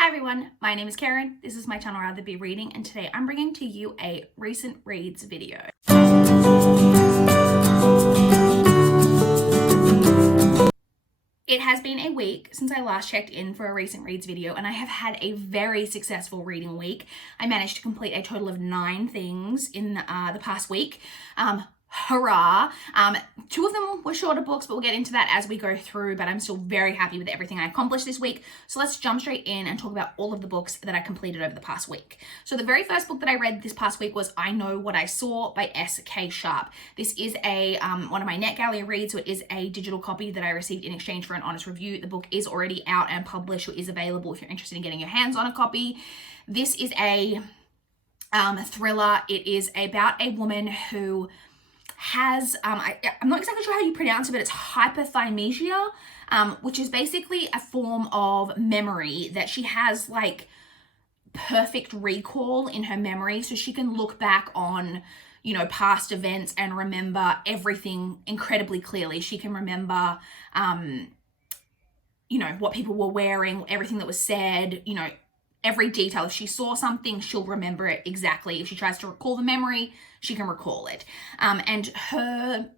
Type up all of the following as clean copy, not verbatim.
Hi everyone, my name is Karen, this is my channel RatherBeReading, and today I'm bringing to you a recent reads video. It has been a week since I last checked in for a recent reads video, and I have had a very successful reading week. I managed to complete a total of 9 things in the past week. Hurrah! 2 of them were shorter books, but we'll get into that as we go through, but I'm still very happy with everything I accomplished this week. So let's jump straight in and talk about all of the books that I completed over the past week. So the very first book that I read this past week was I Know What I Saw by S.K. Sharp. This is a one of my NetGalley reads, so it is a digital copy that I received in exchange for an honest review. The book is already out and published, or is available if you're interested in getting your hands on a copy. This is a thriller. It is about a woman who has, I'm not exactly sure how you pronounce it, but it's hyperthymesia, which is basically a form of memory that she has, like perfect recall in her memory. So she can look back on, you know, past events and remember everything incredibly clearly. She can remember, you know, what people were wearing, everything that was said, you know, every detail. If she saw something, she'll remember it exactly. If she tries to recall the memory, she can recall it. And her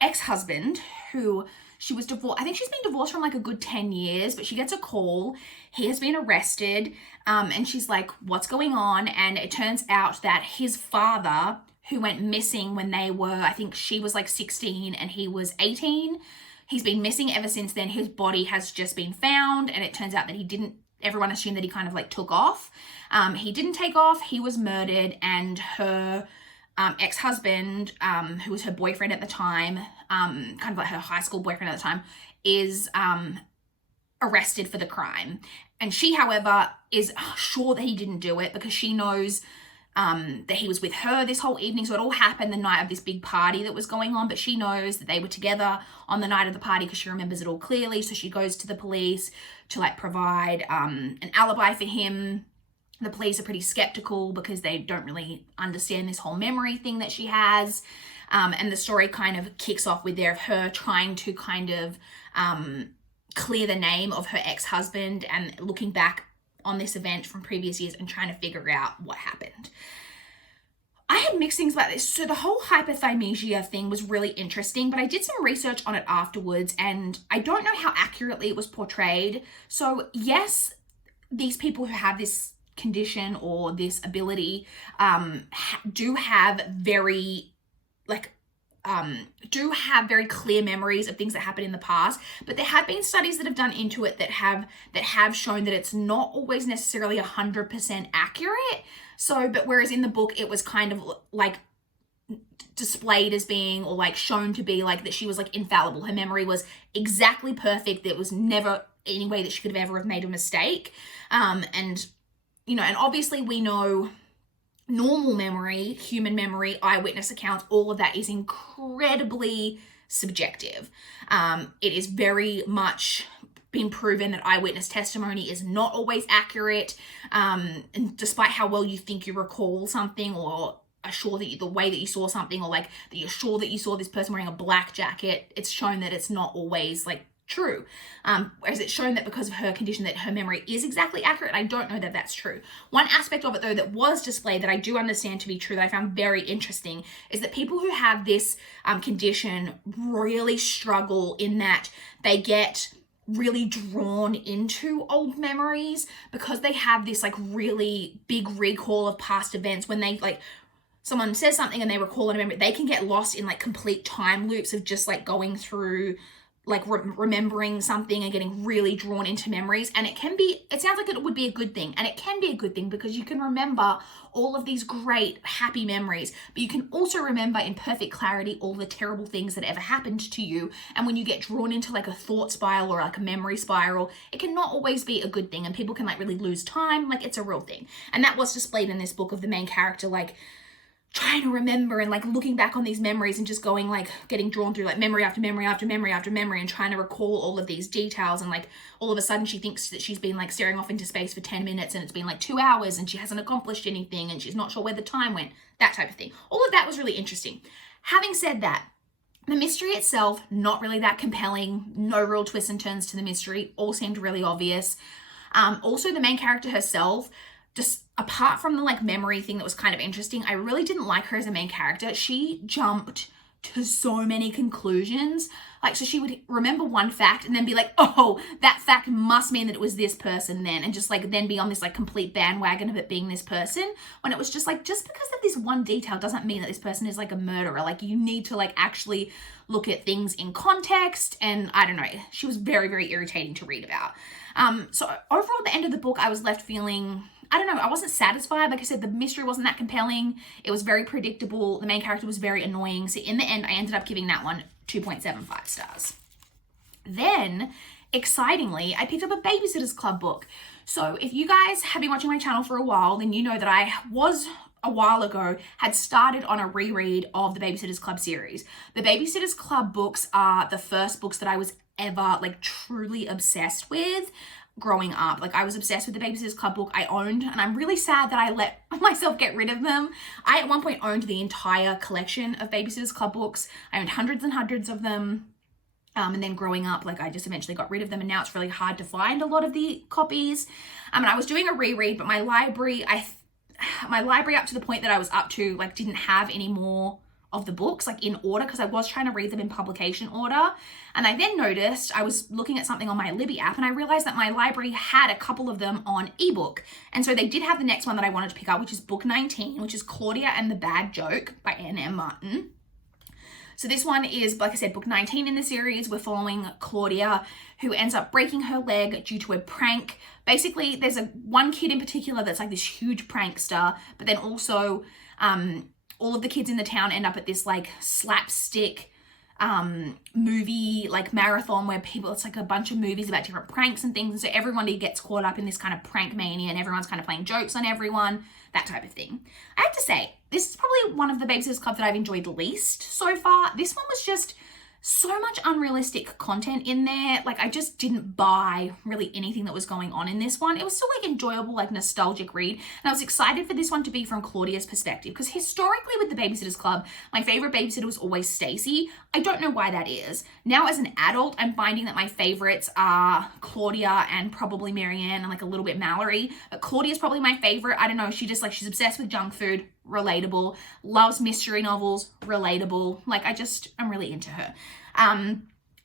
ex-husband, who she was divorced, I think she's been divorced from like a good 10 years, but she gets a call. He has been arrested, and she's like, what's going on? And it turns out that his father, who went missing when they were, I think she was like 16 and he was 18, he's been missing ever since then. His body has just been found, and it turns out that he didn't, everyone assumed that he kind of like took off. He didn't take off, he was murdered, and her ex-husband, who was her boyfriend at the time, kind of like her high school boyfriend at the time, is arrested for the crime. And she, however, is sure that he didn't do it because she knows that he was with her this whole evening. So it all happened the night of this big party that was going on, but she knows that they were together on the night of the party because she remembers it all clearly. So she goes to the police to like provide an alibi for him. The police are pretty skeptical because they don't really understand this whole memory thing that she has. And the story kind of kicks off with there of her trying to kind of clear the name of her ex-husband and looking back on this event from previous years and trying to figure out what happened. I had mixed things about this. So the whole hyperthymesia thing was really interesting, but I did some research on it afterwards and I don't know how accurately it was portrayed. So yes, these people who have this condition or this ability do have very clear memories of things that happened in the past, but there have been studies that have done into it that have shown that it's not always necessarily 100% accurate. So, but whereas in the book it was kind of like displayed as being, or like shown to be like that she was like infallible. Her memory was exactly perfect. There was never any way that she could have ever have made a mistake. And you know, and obviously we know normal memory, human memory, eyewitness accounts, all of that is incredibly subjective. It is very much been proven that eyewitness testimony is not always accurate. And despite how well you think you recall something, or are sure that the way that you saw something, or like that you're sure that you saw this person wearing a black jacket, it's shown that it's not always like true. Whereas it's shown that because of her condition that her memory is exactly accurate. I don't know that that's true. One aspect of it though that was displayed that I do understand to be true, that I found very interesting, is that people who have this condition really struggle in that they get really drawn into old memories because they have this like really big recall of past events. When they like someone says something and they recall a memory, they can get lost in like complete time loops of just like going through like remembering something and getting really drawn into memories. And it sounds like it would be a good thing, and it can be a good thing because you can remember all of these great happy memories, but you can also remember in perfect clarity all the terrible things that ever happened to you. And when you get drawn into like a thought spiral or like a memory spiral, it can not always be a good thing, and people can like really lose time. Like it's a real thing. And that was displayed in this book of the main character like trying to remember and like looking back on these memories and just going like getting drawn through like memory after memory after memory after memory and trying to recall all of these details. And like all of a sudden she thinks that she's been like staring off into space for 10 minutes and it's been like 2 hours and she hasn't accomplished anything and she's not sure where the time went, that type of thing. All of that was really interesting. Having said that, the mystery itself, not really that compelling, no real twists and turns to the mystery, all seemed really obvious. Also, the main character herself, just apart from the like memory thing that was kind of interesting, I really didn't like her as a main character. She jumped to so many conclusions. Like, so she would remember one fact and then be like, oh, that fact must mean that it was this person then, and just like then be on this like complete bandwagon of it being this person, when it was just like, just because of this one detail doesn't mean that this person is like a murderer. Like, you need to like actually look at things in context. And I don't know, she was very, very irritating to read about. So overall, at the end of the book, I was left feeling, I don't know, I wasn't satisfied. Like I said, the mystery wasn't that compelling. It was very predictable. The main character was very annoying. So in the end, I ended up giving that one 2.75 stars. Then, excitingly, I picked up a Babysitter's Club book. So if you guys have been watching my channel for a while, then you know that I was, a while ago, had started on a reread of the Babysitter's Club series. The Babysitter's Club books are the first books that I was ever like truly obsessed with growing up. Like, I was obsessed with the Babysitter's Club book I owned, and I'm really sad that I let myself get rid of them. I at one point owned the entire collection of Babysitter's Club books. I owned hundreds and hundreds of them. And then growing up, like, I just eventually got rid of them, and now it's really hard to find a lot of the copies. And I was doing a reread, but my library up to the point that I was up to, like, didn't have any more of the books like in order, because I was trying to read them in publication order. And I then noticed, I was looking at something on my Libby app, and I realized that my library had a couple of them on ebook. And so they did have the next one that I wanted to pick up, which is book 19, which is Claudia and the Bad Joke by N.M. Martin. So this one is, like I said, book 19 in the series. We're following Claudia, who ends up breaking her leg due to a prank. Basically, there's one kid in particular that's like this huge prankster, but then also all of the kids in the town end up at this like slapstick movie like marathon where people, it's like a bunch of movies about different pranks and things, and so everybody gets caught up in this kind of prank mania, and everyone's kind of playing jokes on everyone, that type of thing. I have to say, this is probably one of the Babysitter's Club that I've enjoyed least so far. This one was just so much unrealistic content in there. Like, I just didn't buy really anything that was going on in this one. It was still like enjoyable, like nostalgic read. And I was excited for this one to be from Claudia's perspective, because historically with the Babysitter's Club, my favorite babysitter was always Stacy. I don't know why that is. Now as an adult, I'm finding that my favorites are Claudia and probably Marianne and like a little bit Mallory. But Claudia's probably my favorite. I don't know. She just like, she's obsessed with junk food. Relatable. Loves mystery novels. Relatable. Like, I'm really into her.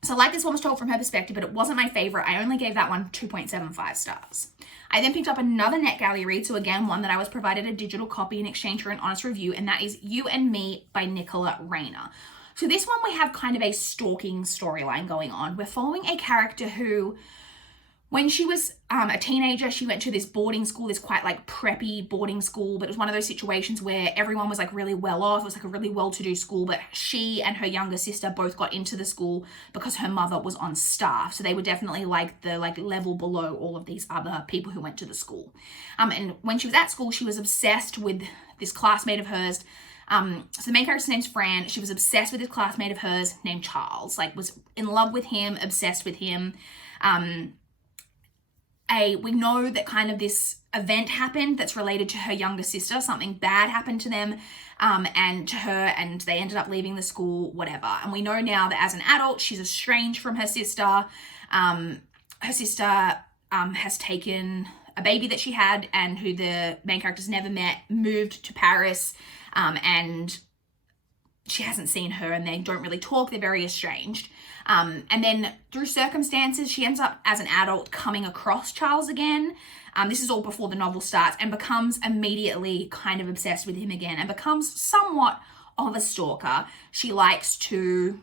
So like, this one was told from her perspective, but it wasn't my favorite. I only gave that one 2.75 stars. I then picked up another NetGalley read. So again, one that I was provided a digital copy in exchange for an honest review, and that is You and Me by Nicola Rayner. So this one, we have kind of a stalking storyline going on. We're following a character who, when she was a teenager, she went to this boarding school, this quite like preppy boarding school, but it was one of those situations where everyone was like really well off. It was like a really well-to-do school, but she and her younger sister both got into the school because her mother was on staff. So they were definitely like the like level below all of these other people who went to the school. And when she was at school, she was obsessed with this classmate of hers. So the main character's name's Fran. She was obsessed with this classmate of hers named Charles, like was in love with him, obsessed with him. We know that kind of this event happened that's related to her younger sister. Something bad happened to them and to her, and they ended up leaving the school, whatever. And we know now that as an adult, she's estranged from her sister. Her sister has taken a baby that she had and who the main character's never met, moved to Paris, and she hasn't seen her, and they don't really talk. They're very estranged. And then through circumstances, she ends up as an adult coming across Charles again. This is all before the novel starts, and becomes immediately kind of obsessed with him again, and becomes somewhat of a stalker. She likes to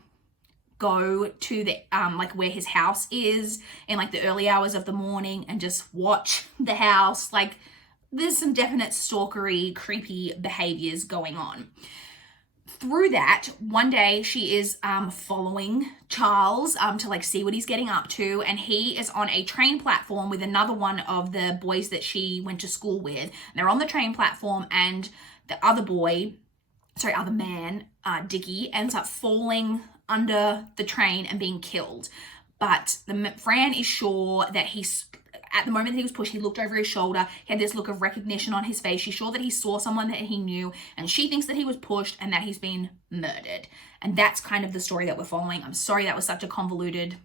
go to the like where his house is in like the early hours of the morning and just watch the house. Like, there's some definite stalkery, creepy behaviors going on. Through that, one day she is following Charles to like see what he's getting up to, and he is on a train platform with another one of the boys that she went to school with. They're on the train platform, and the other man, Dickie, ends up falling under the train and being killed. But Fran is sure that at the moment that he was pushed, he looked over his shoulder. He had this look of recognition on his face. She's sure that he saw someone that he knew, and she thinks that he was pushed and that he's been murdered. And that's kind of the story that we're following. I'm sorry that was such a convoluted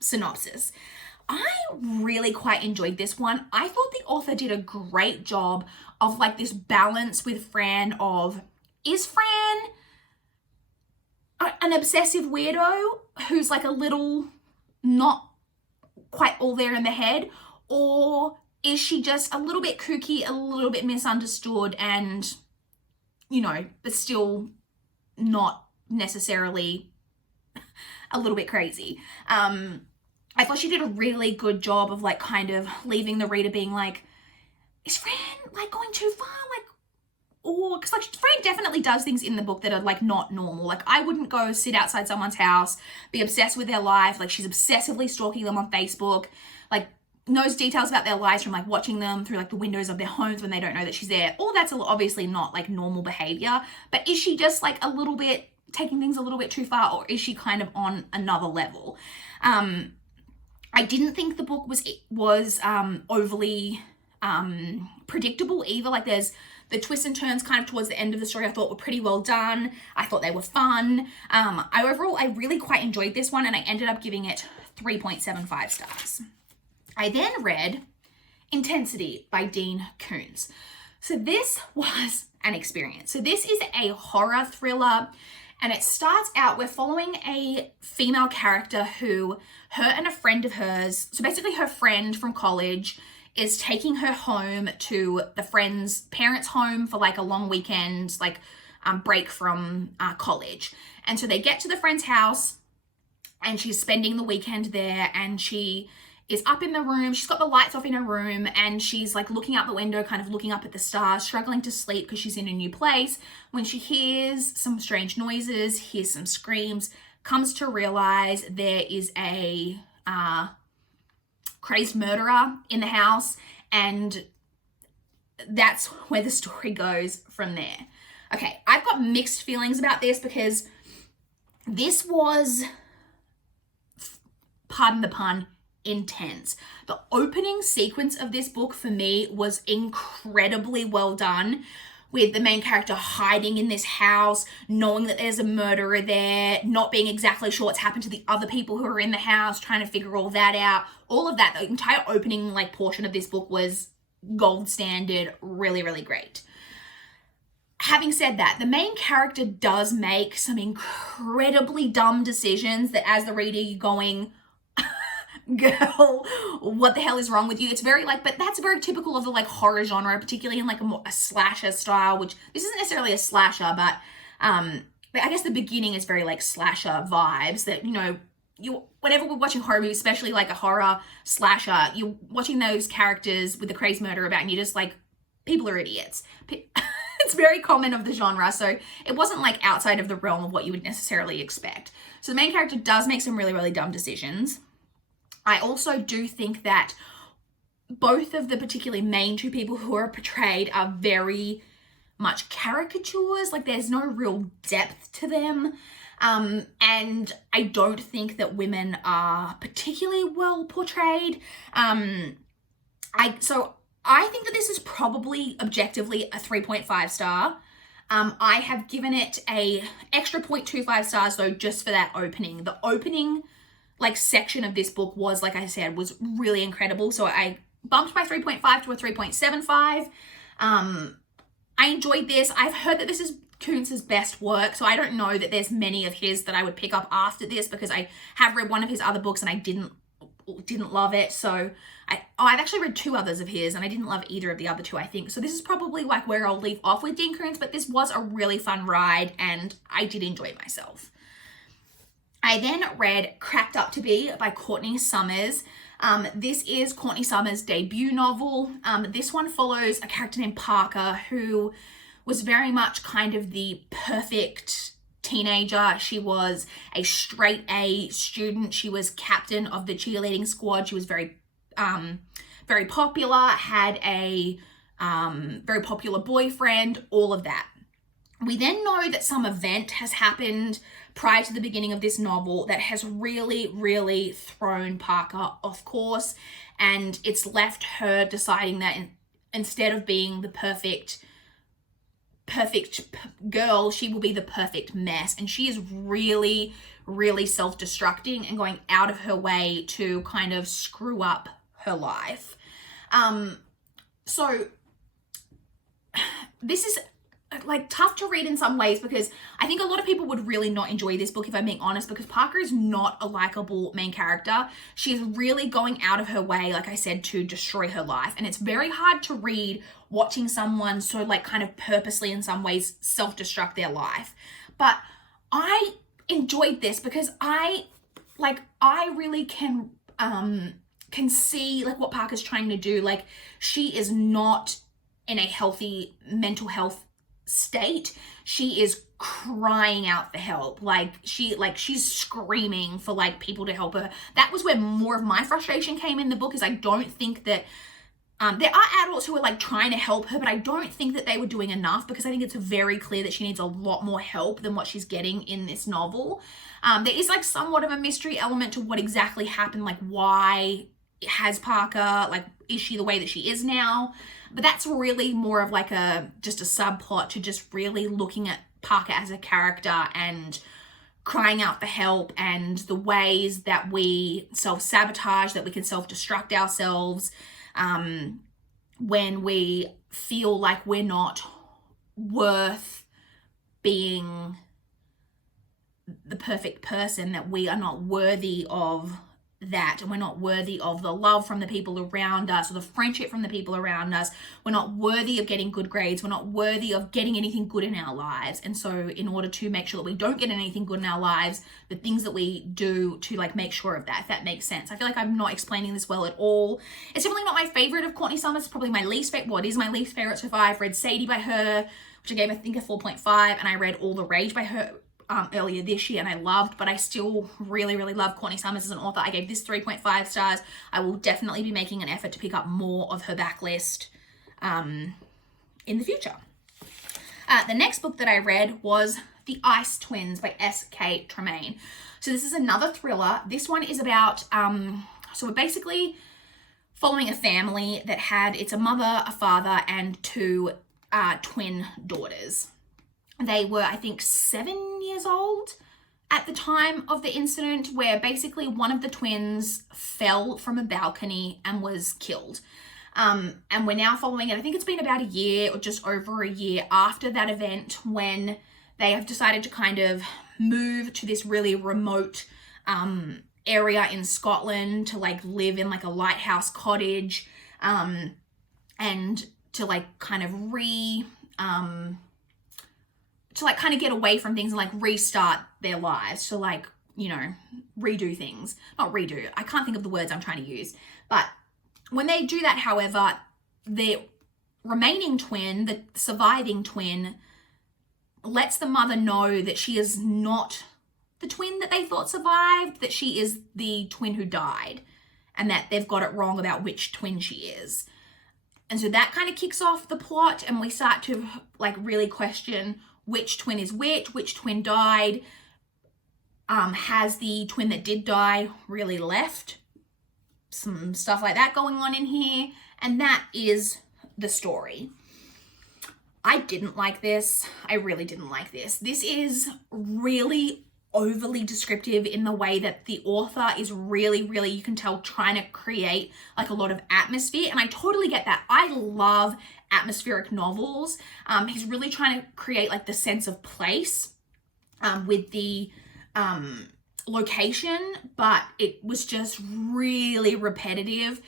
synopsis. I really quite enjoyed this one. I thought the author did a great job of like this balance with Fran of, is Fran an obsessive weirdo who's like a little not quite all there in the head, or is she just a little bit kooky, a little bit misunderstood, and, you know, but still not necessarily a little bit crazy. I thought she did a really good job of like kind of leaving the reader being like, is Fran like going too far? Like, or, because like Fran definitely does things in the book that are like not normal. Like, I wouldn't go sit outside someone's house, be obsessed with their life. Like, she's obsessively stalking them on Facebook, like knows details about their lives from like watching them through like the windows of their homes when they don't know that she's there. All that's obviously not like normal behavior, but is she just like a little bit taking things a little bit too far, or is she kind of on another level? I didn't think the book was overly predictable either. Like, there's the twists and turns kind of towards the end of the story I thought were pretty well done. I thought they were fun. I really quite enjoyed this one, and I ended up giving it 3.75 stars. I then read Intensity by Dean Koontz. So this was an experience. So this is a horror thriller, and it starts out, we're following a female character who, her and a friend of hers, so basically her friend from college is taking her home to the friend's parents' home for like a long weekend, like break from college. And so they get to the friend's house and she's spending the weekend there, and she is up in the room. She's got the lights off in her room, and she's like looking out the window, kind of looking up at the stars, struggling to sleep because she's in a new place, when she hears some strange noises, hears some screams, comes to realize there is a crazed murderer in the house, and that's where the story goes from there. Okay, I've got mixed feelings about this because this was, pardon the pun, intense. The opening sequence of this book for me was incredibly well done, with the main character hiding in this house, knowing that there's a murderer there, not being exactly sure what's happened to the other people who are in the house, trying to figure all that out. All of that, the entire opening like portion of this book was gold standard, really, really great. Having said that, the main character does make some incredibly dumb decisions that as the reader you're going, girl, what the hell is wrong with you? It's very like, but that's very typical of the like horror genre, particularly in like a slasher style, which this isn't necessarily a slasher, but I guess the beginning is very like slasher vibes that, you know, whenever we're watching horror movies, especially like a horror slasher, you're watching those characters with the crazy murder about, and you're just like, people are idiots. It's very common of the genre, so it wasn't like outside of the realm of what you would necessarily expect. So the main character does make some really, really dumb decisions. I also do think that both of the particularly main two people who are portrayed are very much caricatures. Like, there's no real depth to them. And I don't think that women are particularly well portrayed. I think that this is probably objectively a 3.5 star. I have given it a extra 0.25 stars though, just for that opening. The opening like section of this book was, like I said, was really incredible. So I bumped my 3.5 to a 3.75. I enjoyed this. I've heard that this is Koontz's best work, so I don't know that there's many of his that I would pick up after this, because I have read one of his other books and I didn't love it. So I've actually read two others of his and I didn't love either of the other two, I think. So this is probably like where I'll leave off with Dean Koontz, but this was a really fun ride and I did enjoy myself. I then read Cracked Up to Be by Courtney Summers. This is Courtney Summers' debut novel. This one follows a character named Parker who was very much kind of the perfect teenager. She was a straight A student. She was captain of the cheerleading squad. She was very popular, had a very popular boyfriend, all of that. We then know that some event has happened prior to the beginning of this novel that has really, really thrown Parker off course, and it's left her deciding that instead of being the perfect girl, she will be the perfect mess. And she is really, really self-destructing and going out of her way to kind of screw up her life. So this is like tough to read in some ways, because I think a lot of people would really not enjoy this book, if I'm being honest, because Parker is not a likable main character. She is really going out of her way, like I said, to destroy her life. And it's very hard to read watching someone so like kind of purposely in some ways self-destruct their life. But I enjoyed this because I really can see like what Parker's trying to do. Like, she is not in a healthy mental health state. She is crying out for help. She's screaming for like people to help her. That was where more of my frustration came in the book, is I don't think that there are adults who are like trying to help her, but I don't think that they were doing enough, because I think it's very clear that she needs a lot more help than what she's getting in this novel. There is like somewhat of a mystery element to what exactly happened, like why has Parker, like, is she the way that she is now? But that's really more of like just a subplot to just really looking at Parker as a character and crying out for help, and the ways that we self-sabotage, that we can self-destruct ourselves when we feel like we're not worth being the perfect person, that we are not worthy of that, and we're not worthy of the love from the people around us, or the friendship from the people around us. We're not worthy of getting good grades. We're not worthy of getting anything good in our lives. And so in order to make sure that we don't get anything good in our lives, the things that we do to like make sure of that, if that makes sense. I feel like I'm not explaining this well at all. It's definitely not my favorite of Courtney Summers. It's probably my least favorite. Well, it is my least favorite so far. I've read Sadie by her, which I gave, I think, a 4.5, and I read All the Rage by her earlier this year, and I loved, but I still really, really love Courtney Summers as an author. I gave this 3.5 stars. I will definitely be making an effort to pick up more of her backlist in the future. The next book that I read was The Ice Twins by S.K. Tremayne. So this is another thriller. This one is about, so we're basically following a family that had, it's a mother, a father, and two twin daughters. They were, I think, 7 years old at the time of the incident, where basically one of the twins fell from a balcony and was killed. And we're now following it. I think it's been about a year or just over a year after that event, when they have decided to kind of move to this really remote area in Scotland to like live in like a lighthouse cottage, and to like kind of kind of get away from things and like restart their lives, to like, you know, redo things. Not redo, I can't think of the words I'm trying to use. But when they do that, however, the remaining twin, the surviving twin, lets the mother know that she is not the twin that they thought survived, that she is the twin who died, and that they've got it wrong about which twin she is. And so that kind of kicks off the plot, and we start to like really question which twin is which twin died. Has the twin that did die really left? Some stuff like that going on in here. And that is the story. I didn't like this. I really didn't like this. This is really overly descriptive in the way that the author is really, really, you can tell, trying to create like a lot of atmosphere. And I totally get that. I love atmospheric novels. He's really trying to create like the sense of place with the location, but it was just really repetitive.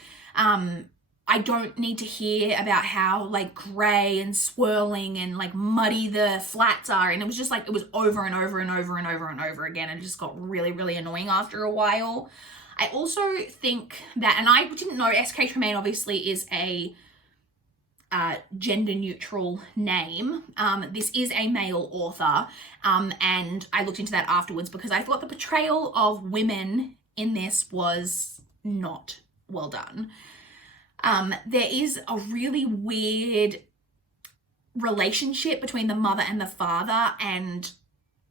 I don't need to hear about how like gray and swirling and like muddy the flats are. And it was just like, it was over and over and over and over and over again. And it just got really, really annoying after a while. I also think that, and I didn't know, S.K. Tremayne obviously is a gender neutral name. This is a male author. And I looked into that afterwards because I thought the portrayal of women in this was not well done. There is a really weird relationship between the mother and the father, and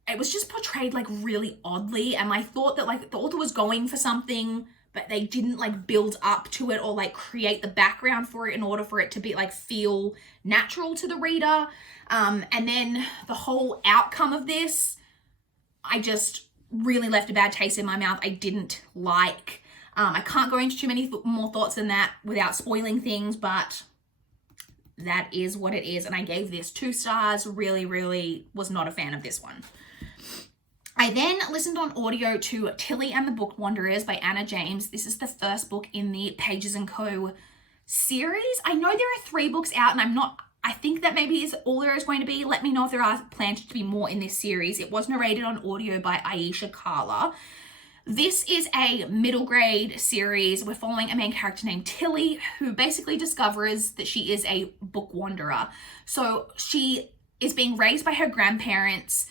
it was just portrayed like really oddly. And I thought that like the author was going for something, but they didn't like build up to it or like create the background for it in order for it to be like feel natural to the reader. And then the whole outcome of this, I just really left a bad taste in my mouth. I didn't like. I can't go into too many more thoughts than that without spoiling things, but that is what it is. And I gave this 2 stars. Really, really was not a fan of this one. I then listened on audio to Tilly and the Book Wanderers by Anna James. This is the first book in the Pages & Co. series. I know there are 3 books out, and I think that maybe is all there is going to be. Let me know if there are planned to be more in this series. It was narrated on audio by Aisha Carla. This is a middle grade series. We're following a main character named Tilly, who basically discovers that she is a book wanderer. So she is being raised by her grandparents,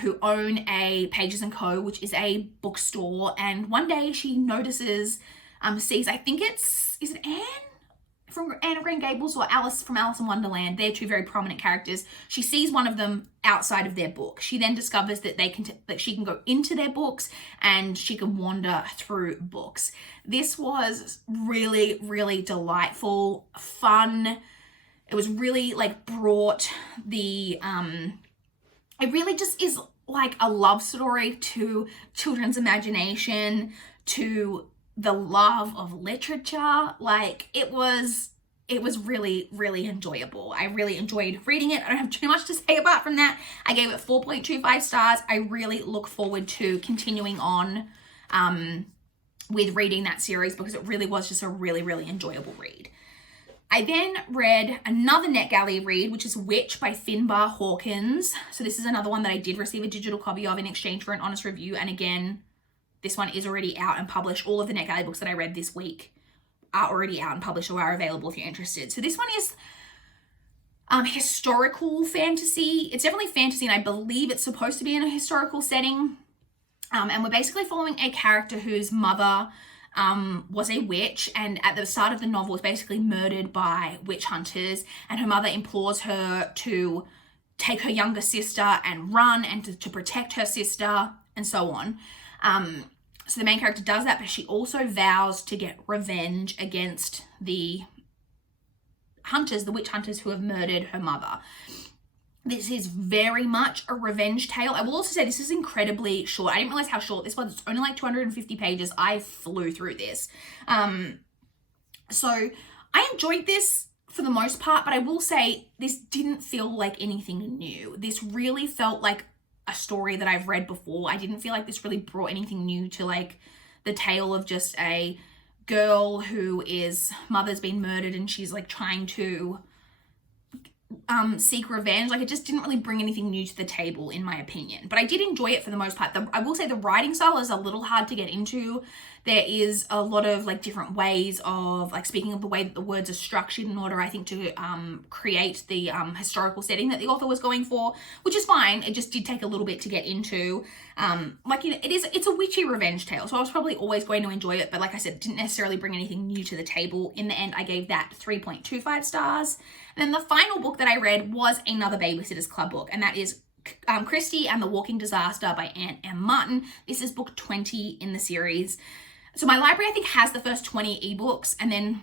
who own a Pages & Co., which is a bookstore. And one day she notices, sees, I think is it Anne from Anne of Green Gables or Alice from Alice in Wonderland? They're 2 very prominent characters. She sees one of them outside of their book. She then discovers that that she can go into their books and she can wander through books. This was really, really delightful, fun. It was really like brought the, it really just is like a love story to children's imagination, to the love of literature. Like it was really, really enjoyable. I really enjoyed reading it. I don't have too much to say apart from that. I gave it 4.25 stars. I really look forward to continuing on with reading that series because it really was just a really, really enjoyable read. I then read another NetGalley read, which is Witch by Finbar Hawkins. So this is another one that I did receive a digital copy of in exchange for an honest review. And again, this one is already out and published. All of the NetGalley books that I read this week are already out and published or are available if you're interested. So this one is historical fantasy. It's definitely fantasy, and I believe it's supposed to be in a historical setting. And we're basically following a character whose mother was a witch, and at the start of the novel was basically murdered by witch hunters, and her mother implores her to take her younger sister and run and to protect her sister and so on. So the main character does that, but she also vows to get revenge against the hunters, the witch hunters who have murdered her mother. This is very much a revenge tale. I will also say this is incredibly short. I didn't realize how short this was. It's only like 250 pages. I flew through this. So I enjoyed this for the most part, but I will say this didn't feel like anything new. This really felt like a story that I've read before. I didn't feel like this really brought anything new to like the tale of just a girl who is mother's been murdered and she's like trying to seek revenge. Like it just didn't really bring anything new to the table in my opinion, but I did enjoy it for the most part. I will say the writing style is a little hard to get into. There is a lot of like different ways of like speaking of the way that the words are structured in order, I think, to create the historical setting that the author was going for, which is fine. It just did take a little bit to get into. Like, you know, it's a witchy revenge tale, so I was probably always going to enjoy it, but like I said, it didn't necessarily bring anything new to the table. In the end, I gave that 3.25 stars. And then the final book that I read was another Babysitter's Club book, and that is Kristy and the Walking Disaster by Anne M. Martin. This is book 20 in the series. So my library, I think, has the first 20 ebooks, and then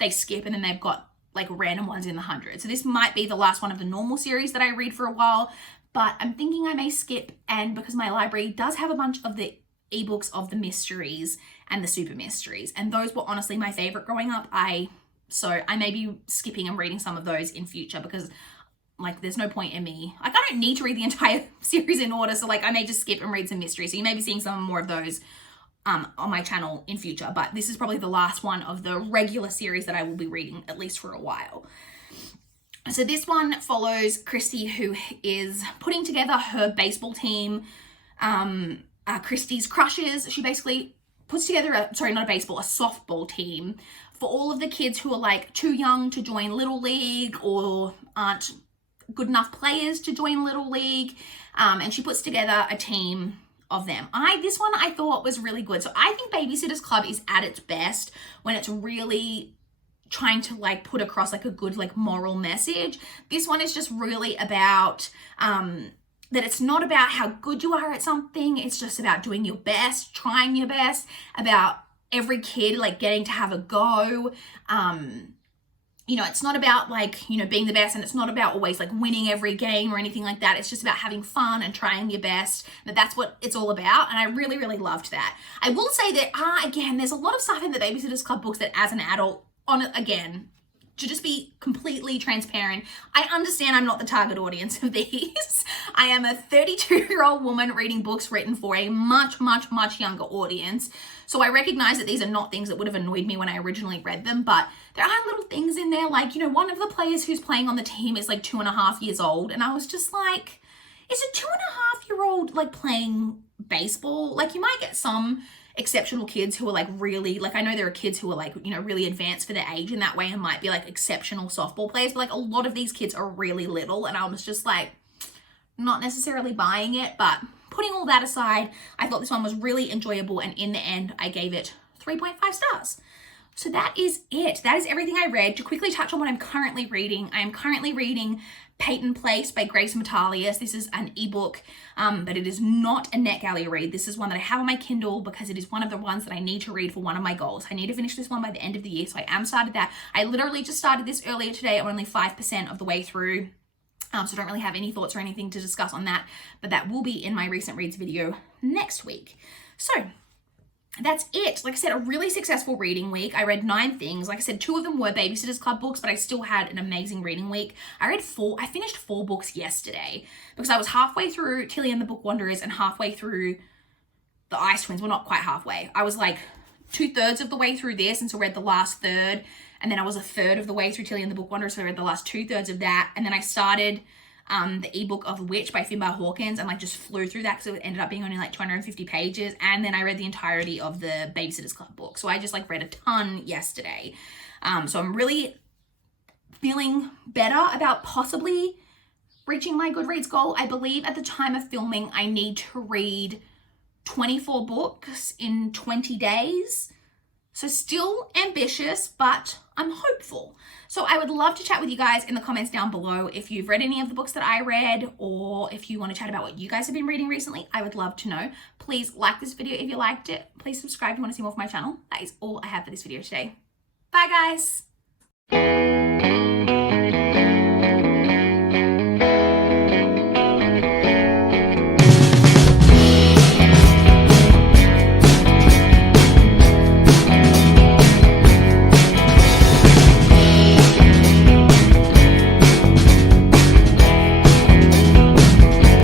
they skip, and then they've got like random ones in the hundreds. So this might be the last one of the normal series that I read for a while, but I'm thinking I may skip, and because my library does have a bunch of the ebooks of the mysteries and the super mysteries, and those were honestly my favorite growing up. So I may be skipping and reading some of those in future because like there's no point in me, like I don't need to read the entire series in order, so like I may just skip and read some mysteries. So you may be seeing some more of those on my channel in future, but this is probably the last one of the regular series that I will be reading, at least for a while. So this one follows Kristy, who is putting together her baseball team, Kristy's crushes. She basically puts together a softball team for all of the kids who are like too young to join Little League or aren't good enough players to join Little League. And she puts together a team of them. This one I thought was really good. So I think Babysitter's Club is at its best when it's really trying to like put across like a good like moral message. This one is just really about that it's not about how good you are at something. It's just about doing your best, trying your best, about every kid like getting to have a go. you know, it's not about like, you know, being the best, and it's not about always like winning every game or anything like that. It's just about having fun and trying your best. That's what it's all about. And I really, really loved that. I will say that, again, there's a lot of stuff in the Babysitters Club books that as an adult, again, to just be completely transparent, I understand I'm not the target audience of these. I am a 32-year-old woman reading books written for a much, much, much younger audience. So I recognize that these are not things that would have annoyed me when I originally read them, but there are little things in there, like, you know, one of the players who's playing on the team is like 2.5 years old, and I was just like, is a 2.5-year-old like playing baseball? Like, you might get some exceptional kids who are like really, like, I know there are kids who are like, you know, really advanced for their age in that way and might be like exceptional softball players, but like a lot of these kids are really little, and I was just like, not necessarily buying it. But putting all that aside, I thought this one was really enjoyable, and in the end I gave it 3.5 stars. So that is it. That is everything I read. To quickly touch on what I'm currently reading, I am currently reading Peyton Place by Grace Metalius. This is an ebook, but it is not a NetGalley read. This is one that I have on my Kindle because it is one of the ones that I need to read for one of my goals. I need to finish this one by the end of the year, so I am started that. I literally just started this earlier today. I'm only 5% of the way through, so I don't really have any thoughts or anything to discuss on that, but that will be in my recent reads video next week. So that's it. Like I said, a really successful reading week. I read 9 things. Like I said, 2 of them were Babysitters Club books, but I still had an amazing reading week. I finished 4 books yesterday because I was halfway through Tilly and the Book Wanderers and halfway through the Ice Twins. Well, not quite halfway. I was like 2/3 of the way through this, and so read the last third. And then I was 1/3 of the way through Tilly and the Book Wanderers, so I read the last 2/3 of that. And then I started the ebook of Witch by Finbar Hawkins, and like just flew through that because it ended up being only like 250 pages. And then I read the entirety of the Babysitters Club book. So I just like read a ton yesterday. So I'm really feeling better about possibly reaching my Goodreads goal. I believe at the time of filming, I need to read 24 books in 20 days. So still ambitious, but I'm hopeful. So I would love to chat with you guys in the comments down below if you've read any of the books that I read, or if you want to chat about what you guys have been reading recently. I would love to know. Please like this video if you liked it. Please subscribe if you want to see more of my channel. That is all I have for this video today. Bye guys.